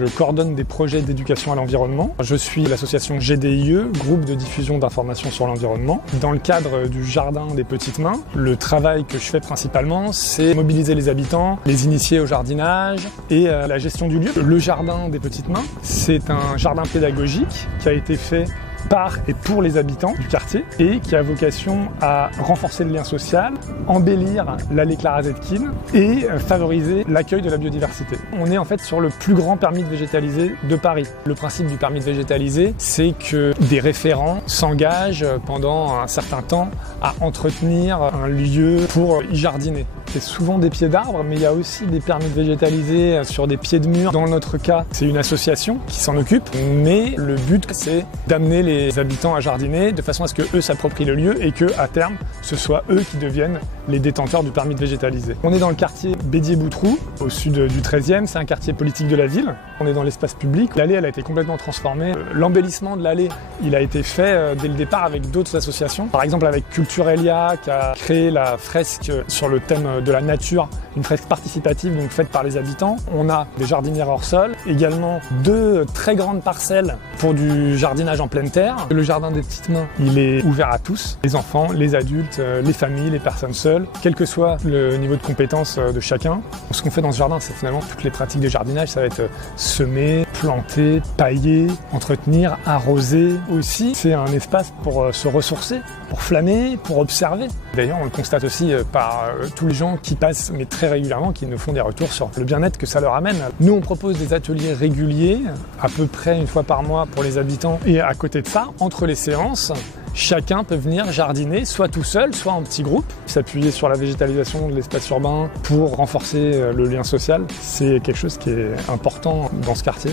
Je coordonne des projets d'éducation à l'environnement. Je suis l'association GDIE, groupe de diffusion d'informations sur l'environnement. Dans le cadre du Jardin des Petites Mains, le travail que je fais principalement, c'est mobiliser les habitants, les initier au jardinage et la gestion du lieu. Le Jardin des Petites Mains, c'est un jardin pédagogique qui a été fait par et pour les habitants du quartier et qui a vocation à renforcer le lien social, embellir l'allée Clara Zetkin et favoriser l'accueil de la biodiversité. On est en fait sur le plus grand permis de végétaliser de Paris. Le principe du permis de végétaliser, c'est que des référents s'engagent pendant un certain temps à entretenir un lieu pour y jardiner. C'est souvent des pieds d'arbres, mais il y a aussi des permis de végétaliser sur des pieds de mur. Dans notre cas, c'est une association qui s'en occupe, mais le but, c'est d'amener les habitants à jardiner de façon à ce que eux s'approprient le lieu et que, à terme, ce soit eux qui deviennent les détenteurs du permis de végétaliser. On est dans le quartier Bédier-Boutroux, au sud du 13e, c'est un quartier politique de la ville. On est dans l'espace public. L'allée, elle a été complètement transformée. L'embellissement de l'allée, il a été fait dès le départ avec d'autres associations. Par exemple, avec Culturelia, qui a créé la fresque sur le thème de la nature, une fresque participative donc faite par les habitants. On a des jardinières hors sol, également 2 très grandes parcelles pour du jardinage en pleine terre. Le jardin des petites mains, il est ouvert à tous, les enfants, les adultes, les familles, les personnes seules, quel que soit le niveau de compétence de chacun. Ce qu'on fait dans ce jardin, c'est finalement toutes les pratiques de jardinage. Ça va être semer, planter, pailler, entretenir, arroser aussi. C'est un espace pour se ressourcer, pour flâner, pour observer. D'ailleurs, on le constate aussi par tous les gens qui passent, mais très régulièrement, qui nous font des retours sur le bien-être que ça leur amène. Nous, on propose des ateliers réguliers, à peu près une fois par mois pour les habitants. Et à côté de ça, entre les séances, chacun peut venir jardiner, soit tout seul, soit en petit groupe, s'appuyer sur la végétalisation de l'espace urbain pour renforcer le lien social. C'est quelque chose qui est important dans ce quartier.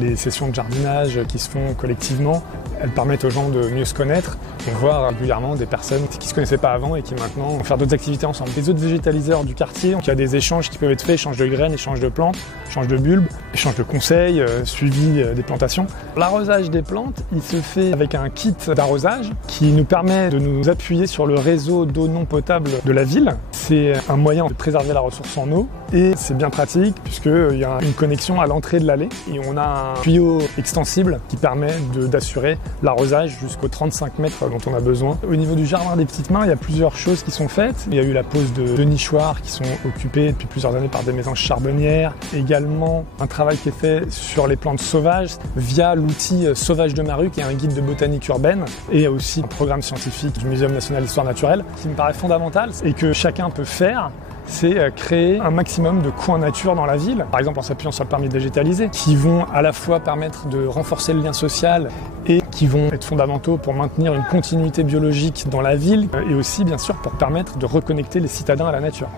Les sessions de jardinage qui se font collectivement, elles permettent aux gens de mieux se connaître. On voit régulièrement des personnes qui ne se connaissaient pas avant et qui maintenant vont faire d'autres activités ensemble. Les autres végétaliseurs du quartier, il y a des échanges qui peuvent être faits, échange de graines, échange de plantes, échange de bulbes, échange de conseils, suivi des plantations. L'arrosage des plantes, il se fait avec un kit d'arrosage qui nous permet de nous appuyer sur le réseau d'eau non potable de la ville. C'est un moyen de préserver la ressource en eau et c'est bien pratique puisqu'il y a une connexion à l'entrée de l'allée et on a un tuyau extensible qui permet d'assurer l'arrosage jusqu'aux 35 mètres dont on a besoin. Au niveau du jardin des petites mains, il y a plusieurs choses qui sont faites. Il y a eu la pose de nichoirs qui sont occupés depuis plusieurs années par des mésanges charbonnières. Également un travail qui est fait sur les plantes sauvages via l'outil Sauvage de ma rue qui est un guide de botanique urbaine et aussi un programme scientifique du Muséum national d'histoire naturelle qui me paraît fondamental et que chacun peut faire. C'est créer un maximum de coins nature dans la ville, par exemple en s'appuyant sur le permis de végétaliser, qui vont à la fois permettre de renforcer le lien social et qui vont être fondamentaux pour maintenir une continuité biologique dans la ville et aussi bien sûr pour permettre de reconnecter les citadins à la nature.